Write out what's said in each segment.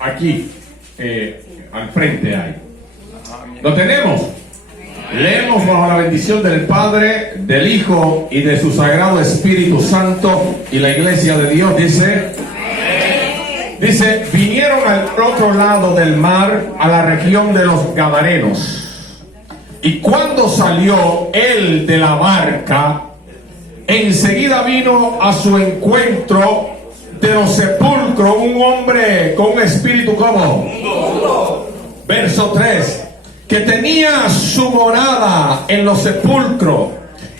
Aquí, al frente hay. ¿Lo tenemos? Leemos bajo la bendición del Padre, del Hijo y de su Sagrado Espíritu Santo. Y la Iglesia de Dios dice, vinieron al otro lado del mar, a la región de los Gadarenos. Y cuando salió él de la barca, enseguida vino a su encuentro de los sepulcros un hombre con un espíritu como verso 3, que tenía su morada en los sepulcros,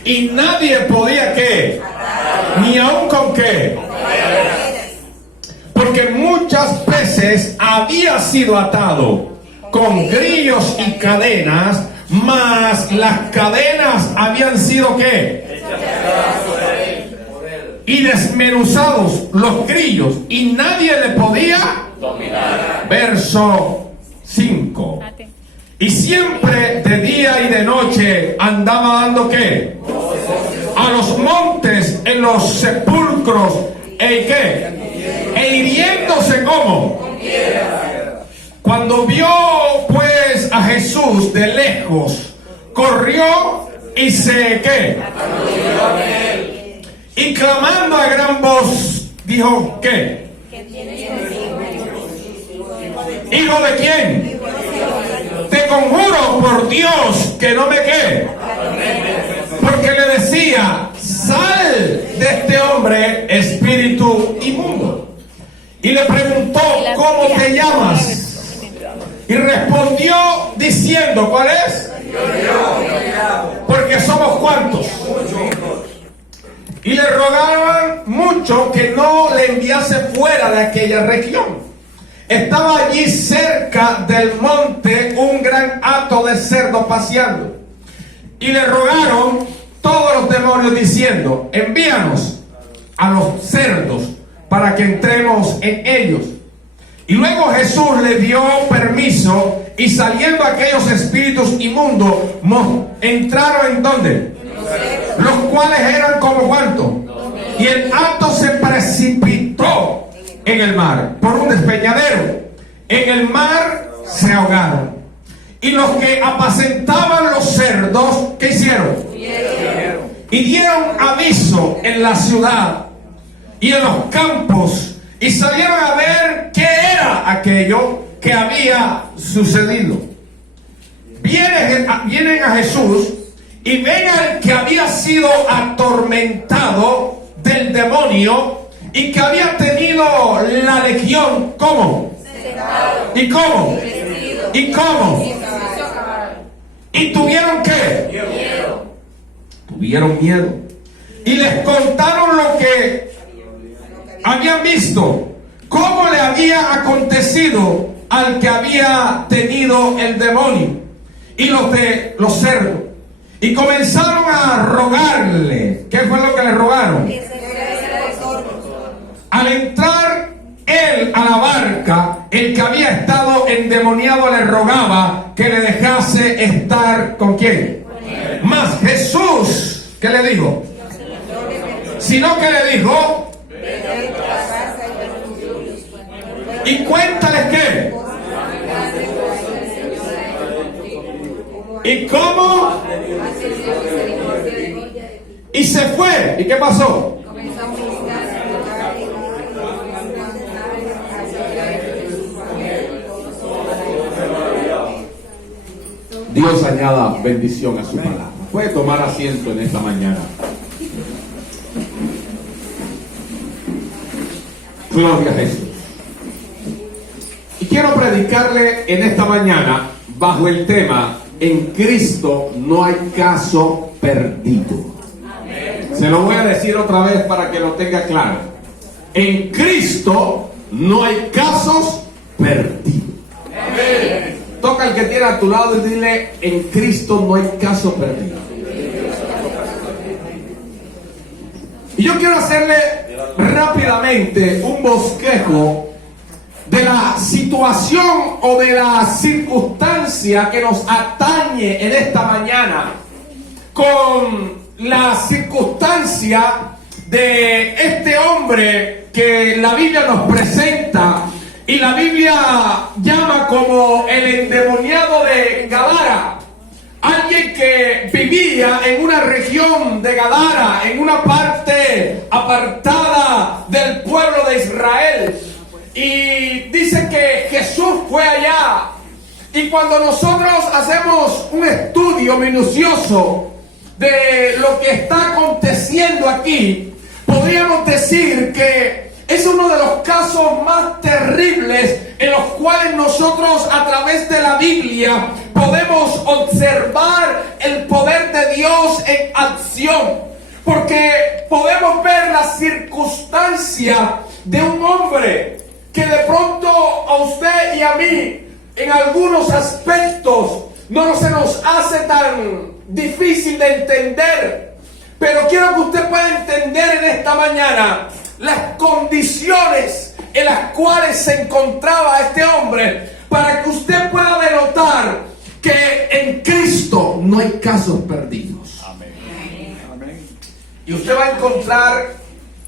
y nadie podía ¿qué? Ni aun con qué, porque muchas veces había sido atado con grillos y cadenas, mas las cadenas habían sido ¿qué? Y desmenuzados los grillos, y nadie le podía dominar. Verso 5. Y siempre de día y de noche andaba dando ¿qué? A los montes, en los sepulcros, ¿qué? E hiriéndose ¿cómo? Cuando vio pues a Jesús de lejos, corrió y se ¿qué? Y clamando a gran voz, dijo, ¿qué? ¿Hijo de quién? Te conjuro por Dios que no me quede. Porque le decía, sal de este hombre, espíritu inmundo. Y le preguntó, ¿cómo te llamas? Y respondió diciendo, ¿cuál es? Porque somos ¿cuántos? Y le rogaban mucho que no le enviase fuera de aquella región. Estaba allí cerca del monte un gran hato de cerdos paseando. Y le rogaron todos los demonios diciendo, envíanos a los cerdos para que entremos en ellos. Y luego Jesús le dio permiso, y saliendo aquellos espíritus inmundos, entraron ¿en dónde? Los cuales eran como ¿cuánto? Y el hato se precipitó en el mar por un despeñadero. En el mar se ahogaron. Y los que apacentaban los cerdos, ¿qué hicieron? Y dieron aviso en la ciudad y en los campos, y salieron a ver qué era aquello que había sucedido. Vienen a Jesús y ven al que había sido atormentado del demonio y que había tenido la legión. ¿Cómo? ¿Y cómo? ¿Y cómo? ¿Y tuvieron qué? Tuvieron miedo. Y les contaron lo que habían visto, cómo le había acontecido al que había tenido el demonio y los de los cerdos. Y comenzaron a rogarle. ¿Qué fue lo que le rogaron? Al entrar él a la barca, el que había estado endemoniado le rogaba que le dejase estar ¿con quién? Mas Jesús, ¿qué le dijo? Sino que le dijo, y cuéntales qué. ¿Y cómo? Y se fue. ¿Y qué pasó? Dios añada bendición a su palabra. Puede tomar asiento en esta mañana. Gloria a Jesús. Y quiero predicarle en esta mañana bajo el tema: en Cristo no hay caso perdido. Se lo voy a decir otra vez para que lo tenga claro. En Cristo no hay casos perdidos. Amén. Toca al que tiene a tu lado y dile: en Cristo no hay caso perdido. Y yo quiero hacerle rápidamente un bosquejo de la situación o de la circunstancia que nos atañe en esta mañana, con la circunstancia de este hombre que la Biblia nos presenta Y la Biblia llama como el endemoniado de Gadara. Alguien que vivía en una región de Gadara, en una parte apartada del pueblo de Israel. Y dice que Jesús fue allá. Y cuando nosotros hacemos un estudio minucioso de lo que está aconteciendo aquí, podríamos decir que es uno de los casos más terribles en los cuales nosotros a través de la Biblia podemos observar el poder de Dios en acción. Porque podemos ver la circunstancia de un hombre que de pronto a usted y a mí en algunos aspectos no se nos hace tan difícil de entender. Pero quiero que usted pueda entender en esta mañana las condiciones en las cuales se encontraba este hombre, para que usted pueda denotar que en Cristo no hay casos perdidos. Amén. Amén. Y usted va a encontrar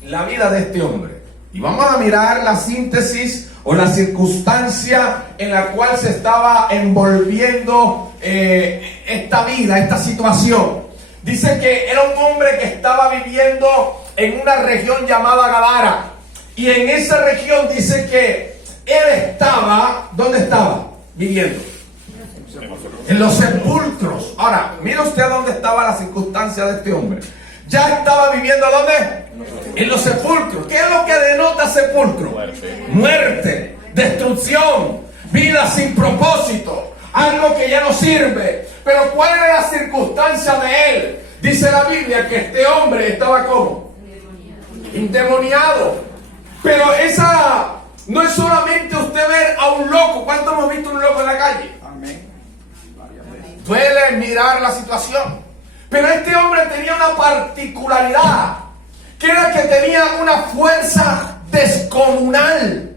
la vida de este hombre. Y vamos a mirar la síntesis o la circunstancia en la cual se estaba envolviendo esta vida, esta situación. Dice que era un hombre que estaba viviendo en una región llamada Gadara. Y en esa región dice que él estaba, ¿dónde estaba? Viviendo. En los sepulcros. Ahora, mire usted dónde estaba la circunstancia de este hombre. Ya estaba viviendo ¿dónde? En los sepulcros. ¿Qué es lo que denota sepulcro? Muerte, destrucción, vida sin propósito, algo que ya no sirve. Pero ¿cuál era la circunstancia de él? Dice la Biblia que este hombre estaba ¿cómo? Endemoniado. Pero esa no es solamente usted ver a un loco. ¿Cuántos hemos visto un loco en la calle? Amén. Duele mirar la situación. Pero este hombre tenía una particularidad, que era que tenía una fuerza descomunal.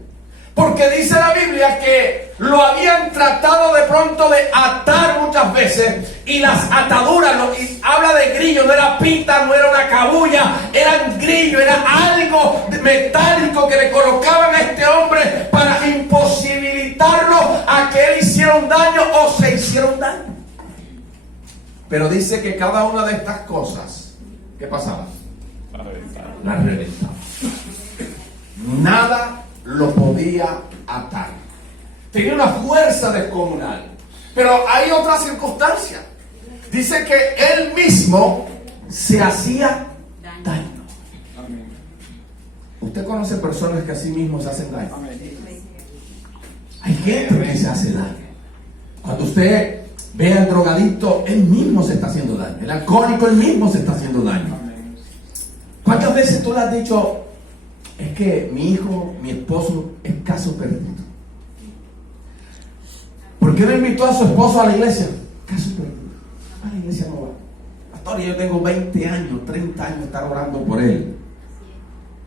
Porque dice la Biblia que lo habían tratado de pronto de atar muchas veces, y las ataduras, y habla de grillo, no era pita, no era una cabulla, eran grillos, era algo metálico que le colocaban a este hombre para imposibilitarlo a que él hiciera un daño o se hiciera un daño. Pero dice que cada una de estas cosas, ¿qué pasaba? La reventaba. Nada lo podía atar. Tenía una fuerza descomunal. Pero hay otra circunstancia. Dice que él mismo se hacía daño. ¿Usted conoce personas que a sí mismos se hacen daño? Hay gente que se hace daño. Cuando usted ve al drogadicto, él mismo se está haciendo daño. El alcohólico, él mismo se está haciendo daño. ¿Cuántas veces tú le has dicho, es que mi hijo, mi esposo, es caso perdido? ¿Por qué no invitó a su esposo a la iglesia? Caso perdido. A la iglesia no va. Pastor, yo tengo 20 años, 30 años estar orando por él.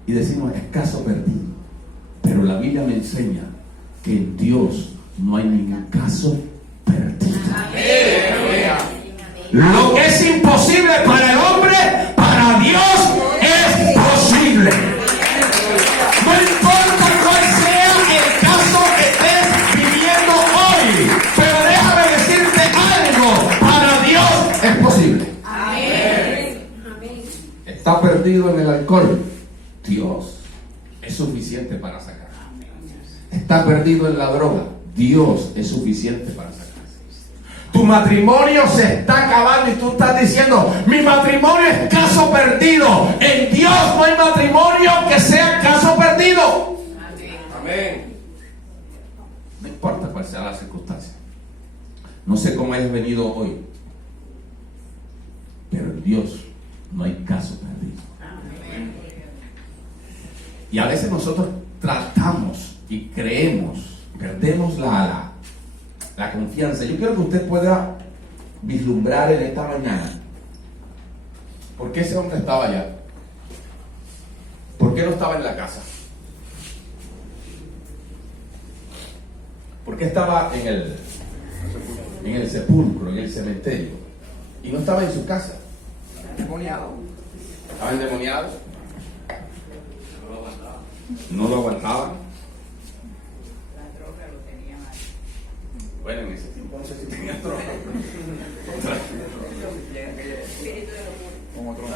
Y decimos, es caso perdido. Pero la Biblia me enseña que en Dios no hay ningún caso perdido. Lo que es imposible para el hombre, para Dios es posible. No importa cuál sea el caso que estés viviendo hoy, pero déjame decirte algo, para Dios es posible. Está perdido en el alcohol, Dios es suficiente para sacar. Está perdido en la droga, Dios es suficiente para sacar. Tu matrimonio se está acabando y tú estás diciendo, mi matrimonio es caso perdido. En Dios no hay matrimonio que sea caso perdido. Amén. No importa cuál sea la circunstancia. No sé cómo hayas venido hoy, pero en Dios no hay caso perdido. Y a veces nosotros tratamos y creemos, perdemos la confianza. Yo quiero que usted pueda vislumbrar en esta mañana por qué ese hombre estaba allá, por qué no estaba en la casa, por qué estaba en el sepulcro, en el cementerio, y no estaba en su casa. Estaba endemoniado, no lo aguantaban. Bueno, en ese tiempo no sé si tenía droga.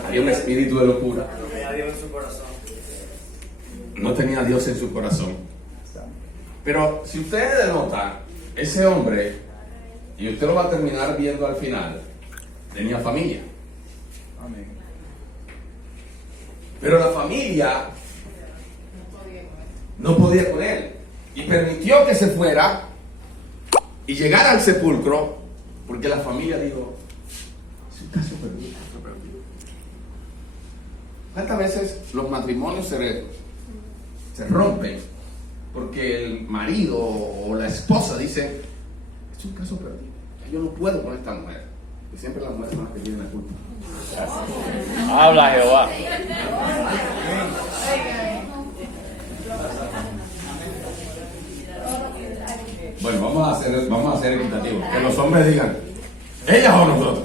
Había un espíritu de locura. No tenía a Dios en su corazón. Pero si ustedes denotan, ese hombre, y usted lo va a terminar viendo al final, tenía familia. Amén. Pero la familia no podía con él. Y permitió que se fuera y llegara al sepulcro, porque la familia dijo, es un caso perdido. ¿Cuántas veces los matrimonios se rompen porque el marido o la esposa dice, es un caso perdido, yo no puedo con esta mujer? Y siempre las mujeres son las que tienen la culpa. Habla Jehová. Bueno, vamos a ser equitativos. Que los hombres digan, ellas o nosotros.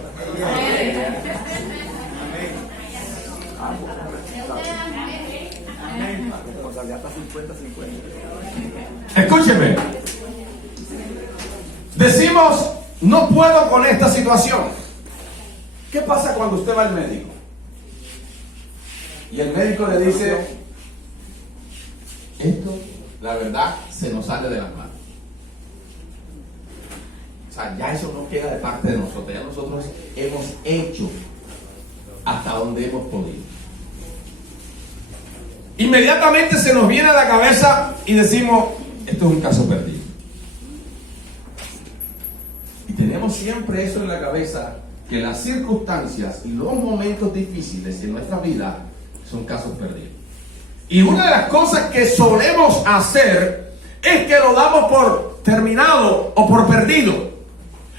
La responsabilidad está 50-50. Escúcheme. Decimos, no puedo con esta situación. ¿Qué pasa cuando usted va al médico? Y el médico le dice, esto, la verdad, se nos sale de las manos. O sea, ya eso no queda de parte de nosotros. Ya nosotros hemos hecho hasta donde hemos podido. Inmediatamente se nos viene a la cabeza y decimos, esto es un caso perdido. Y tenemos siempre eso en la cabeza, que las circunstancias y los momentos difíciles en nuestra vida son casos perdidos. Y una de las cosas que solemos hacer es que lo damos por terminado o por perdido.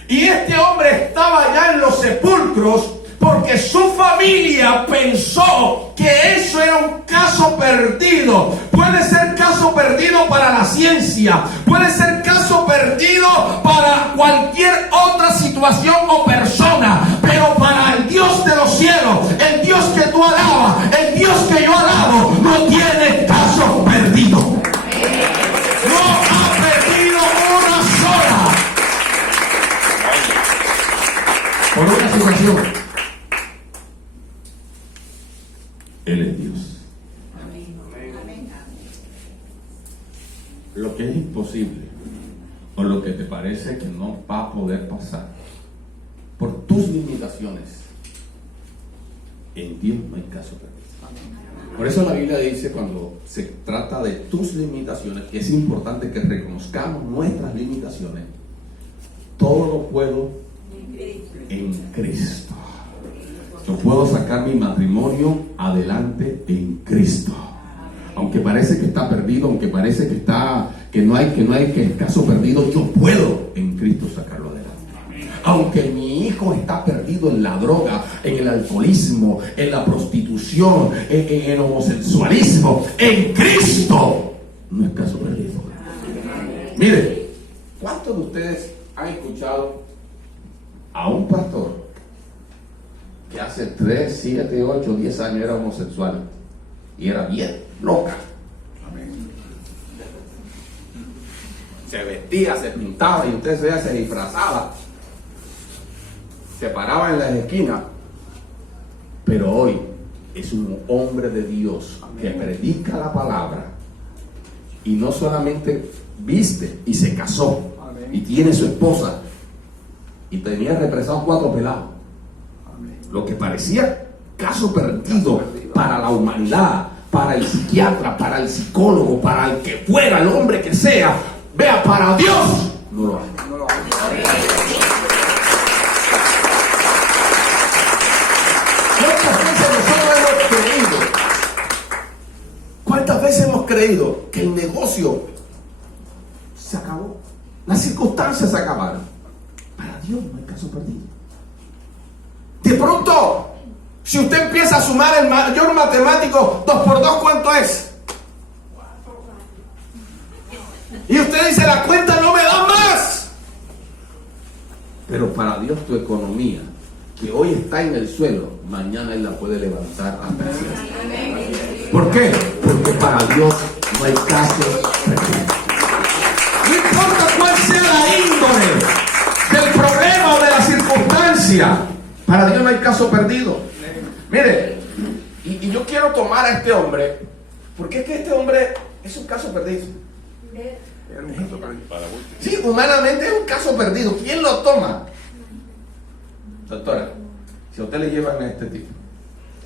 Y este hombre estaba ya en los sepulcros porque su familia pensó que eso era un caso perdido. Puede ser caso perdido para la ciencia, puede ser caso perdido para cualquier otra situación o persona, pero para el Dios de los cielos, el Dios que tú alabas, el Dios que yo alabo, no tiene caso perdido. No ha perdido una sola por una situación. Él es Dios. Lo que es imposible o lo que te parece que no va a poder pasar por tus limitaciones, en Dios no hay caso perdido. Por eso la Biblia dice, cuando se trata de tus limitaciones, que es importante que reconozcamos nuestras limitaciones. Todo lo puedo en Cristo. Yo puedo sacar mi matrimonio adelante en Cristo. Aunque parece que está perdido, aunque parece que no hay que es caso perdido, yo puedo en Cristo sacarlo adelante. Aunque mi hijo está perdido en la droga, en el alcoholismo, en la prostitución, en el homosexualismo, en Cristo no es caso perdido. Mire, ¿cuántos de ustedes han escuchado a un pastor que hace 3, 7, 8, 10 años era homosexual y era bien loca? Se vestía, se pintaba y usted se disfrazaba, se paraba en las esquinas, pero hoy es un hombre de Dios que predica la palabra y no solamente viste y se casó y tiene su esposa y tenía represados 4 pelados. Lo que parecía caso perdido para la humanidad, para el psiquiatra, para el psicólogo, para el que fuera, el hombre que sea, vea, para Dios no lo hay. ¿Cuántas veces hemos creído que el negocio se acabó? Las circunstancias se acabaron. Para Dios no hay caso perdido. De pronto, si usted empieza a sumar el mayor matemático, 2 por 2, ¿cuánto es? Y usted dice, la cuenta no me da más. Pero para Dios tu economía, que hoy está en el suelo, mañana Él la puede levantar a crecer. ¿Por qué? Porque para Dios no hay caso perdido. No importa cuál sea la índole iglesia. Para Dios no hay caso perdido. Mire, y yo quiero tomar a este hombre, porque es que este hombre es un caso perdido. Era un caso perdido. Sí, humanamente es un caso perdido. ¿Quién lo toma? Doctora, si a usted le llevan a este tipo,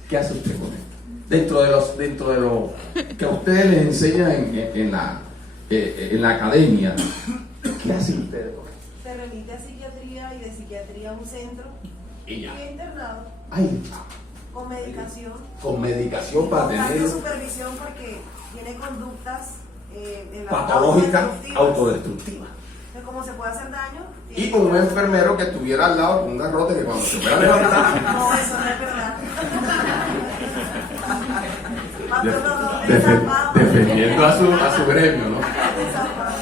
¿qué hace usted con él? Dentro de lo que a ustedes les enseñan en la academia, ¿qué hace usted con él? Se remite a psiquiatría y de psiquiatría a un centro Y ya. y internado Ahí, con medicación, con medicación para con tener supervisión porque tiene conductas en la patológica, autodestructivas. autodestructiva. Entonces, como se puede hacer daño. Y con un enfermero que estuviera al lado con un garrote que cuando se fuera a levantar. No, eso no es verdad. Pastor, no, desarmado. Defendiendo a su gremio, ¿no? Desarmado.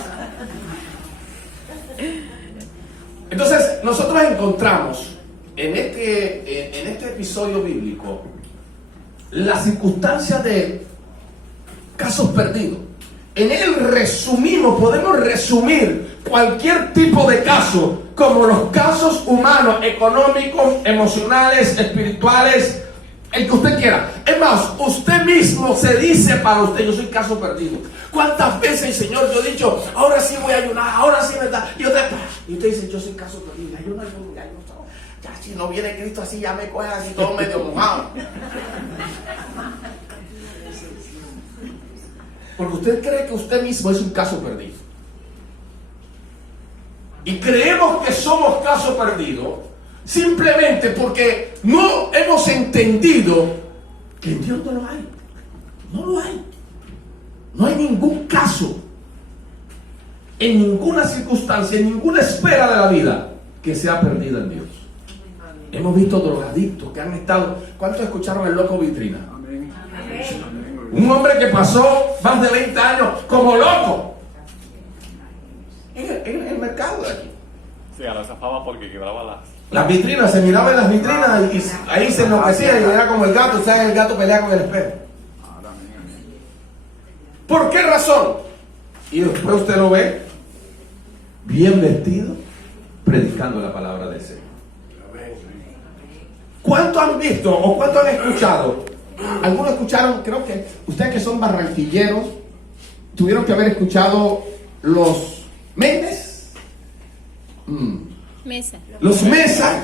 Entonces, nosotros encontramos en este episodio bíblico las circunstancias de casos perdidos. En él podemos resumir cualquier tipo de caso como los casos humanos, económicos, emocionales, espirituales, el que usted quiera. Es más, usted mismo se dice para usted: yo soy caso perdido. ¿Cuántas veces, Señor, yo he dicho, ahora sí voy a ayunar, ahora sí me da? Y usted dice, yo soy caso perdido. Ya yo no ayuno, ya si no viene Cristo así, ya me coge así todo medio mojado. Porque usted cree que usted mismo es un caso perdido. Y creemos que somos caso perdido simplemente porque no hemos entendido que en Dios no lo hay. No lo hay. No hay ningún caso, en ninguna circunstancia, en ninguna esfera de la vida que sea perdida en Dios. Hemos visto drogadictos que han estado. ¿Cuántos escucharon el loco Vitrina? Amén. Amén. Un hombre que pasó más de 20 años como loco en el mercado de aquí. Sí, a la zafaba porque quebraba Las vitrinas, se miraba en las vitrinas y ahí se enloquecía y era como el gato. ¿Sabes? El gato pelea con el espejo. Ahora, amén, amén. ¿Por qué razón? Y después usted lo ve bien vestido, predicando la palabra del Señor. ¿Cuánto han visto o cuánto han escuchado? Algunos escucharon, creo que ustedes que son barranquilleros, tuvieron que haber escuchado los Méndez. Mesa. Los Mesa,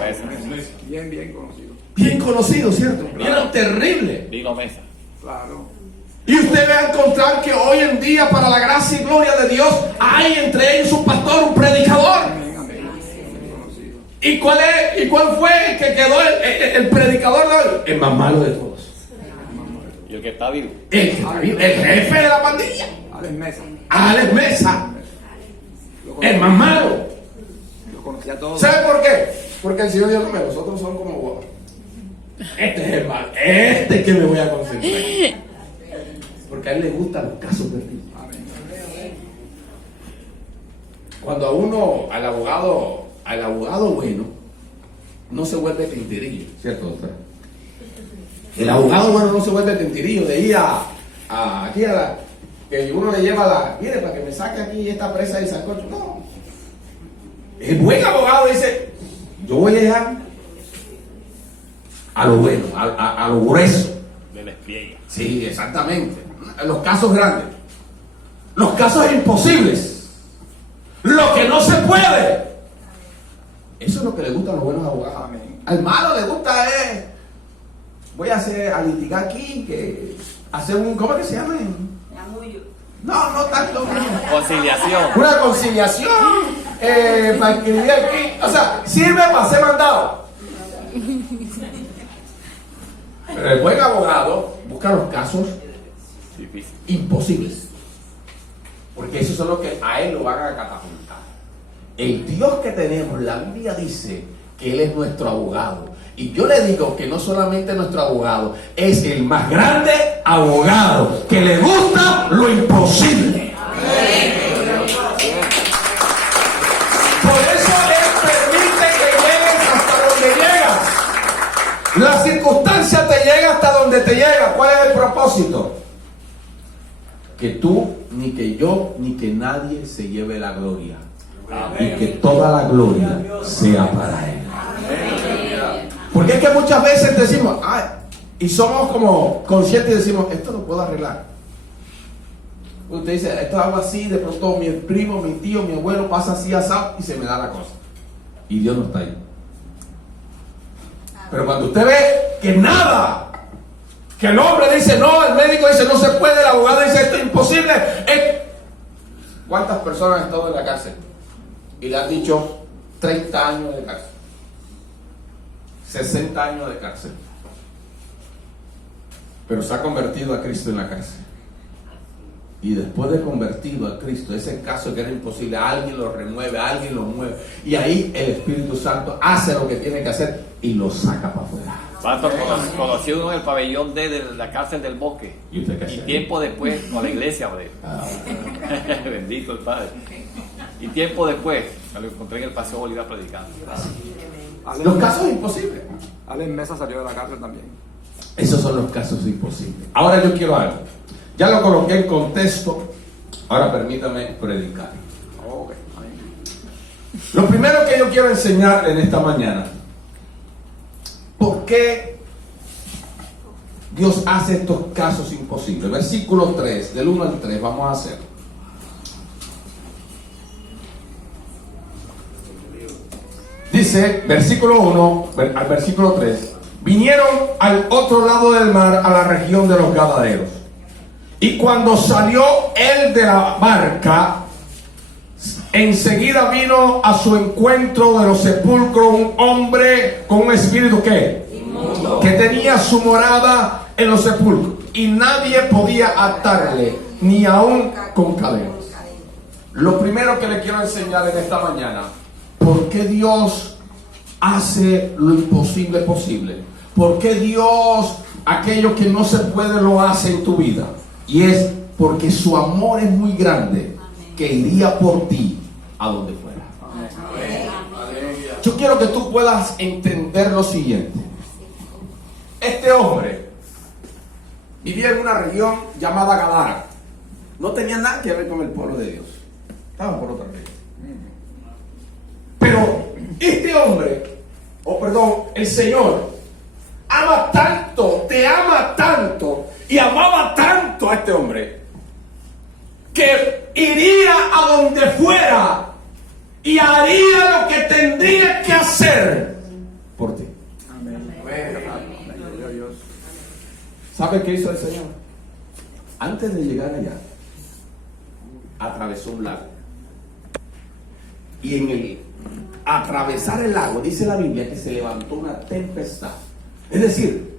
Bien, bien conocido. bien conocidos, ¿cierto? Eran terribles. Vino Mesa. Claro. Y usted va a encontrar que hoy en día, para la gracia y gloria de Dios, hay entre ellos un pastor, un predicador. Amén, amén. Bien conocido. ¿Y cuál fue el que quedó el predicador de hoy? El más malo de todos. Y el que está vivo. El jefe de la pandilla. Alex Mesa. Alex Mesa. Lo El conocía, más malo. lo conocía todo. ¿Sabe por qué? Porque el Señor dijo: los otros son como vos. Este es el mal. Este que me voy a concentrar. Porque a él le gustan los casos perdidos. Amén. Cuando al abogado bueno, no se vuelve tintirillo, ¿cierto, doctor? El abogado bueno no se vuelve tintirillo de ir aquí a la, que uno le lleva mire, para que me saque aquí esta presa y sancocho. No. El buen abogado dice: yo voy a dejar a lo bueno, a lo grueso. De despliegue. Sí, exactamente. Los casos grandes. Los casos imposibles. Lo que no se puede. Eso es lo que le gusta a los buenos abogados. Amén. Al malo le gusta voy a litigar aquí, hacer ¿cómo es que se llama? No tanto. Conciliación. Una conciliación para escribir aquí. O sea, sirve para ser mandado. Pero el buen abogado busca los casos Difícil. imposibles, porque esos son los que a él lo van a catapultar. El Dios que tenemos, la Biblia dice que Él es nuestro abogado, y yo le digo que no solamente nuestro abogado, es el más grande abogado, que le gusta lo imposible. Por eso Él permite que llegues hasta donde llegas. La circunstancia te llega hasta donde te llega. ¿Cuál es el propósito? Que tú, ni que yo, ni que nadie se lleve la gloria. Y que toda la gloria sea para Él. Porque es que muchas veces decimos, ay, y somos como conscientes y decimos, esto lo puedo arreglar. Usted dice, esto hago así, de pronto mi primo, mi tío, mi abuelo pasa así, asado, y se me da la cosa. Y Dios no está ahí. Pero cuando usted ve que nada, que el hombre dice no, el médico dice no se puede, el abogado dice esto es imposible. ¿Cuántas personas han estado en la cárcel? Y le han dicho 30 años de cárcel, 60 años de cárcel. Pero se ha convertido a Cristo en la cárcel. Y después de convertido a Cristo, ese caso que era imposible, alguien lo remueve, alguien lo mueve. Y ahí el Espíritu Santo hace lo que tiene que hacer y lo saca para afuera. Pastor, conocí uno en el pabellón de la cárcel del Bosque. ¿Y usted qué hace? Y tiempo después, con la iglesia, hombre. Ah, Bendito el Padre. Y tiempo después, me lo encontré en el Paseo Bolívar predicando. los casos imposibles. Allen Mesa salió de la cárcel también. Esos son los casos imposibles. Ahora yo quiero algo. Ya lo coloqué en contexto. Ahora permítame predicar. Ok, amén. Lo primero que yo quiero enseñar en esta mañana, ¿por qué Dios hace estos casos imposibles? Versículo 3, del 1 al 3, vamos a hacerlo. Dice, versículo 1 al versículo 3, vinieron al otro lado del mar, a la región de los Gadarenos. Y cuando salió él de la barca, enseguida vino a su encuentro de los sepulcros un hombre con un espíritu ¿qué? Inmundo, que tenía su morada en los sepulcros, y nadie podía atarle, ni aún con cadenas. Lo primero que le quiero enseñar en esta mañana, ¿por qué Dios hace lo imposible posible? ¿Por qué Dios aquello que no se puede lo hace en tu vida? Y es porque su amor es muy grande, que iría por ti a donde fuera. Yo quiero que tú puedas entender lo siguiente. Este hombre vivía en una región llamada Gadara. No tenía nada que ver con el pueblo de Dios. Estaba por otra región. Pero este hombre, el Señor, ama tanto, te ama tanto, y amaba tanto a este hombre, que iría a donde fuera y haría lo que tendría que hacer por ti. Amén. Gloria a Dios. ¿Sabe qué hizo el Señor? Antes de llegar allá, atravesó un lago. Y en el atravesar el lago, dice la Biblia que se levantó una tempestad. Es decir,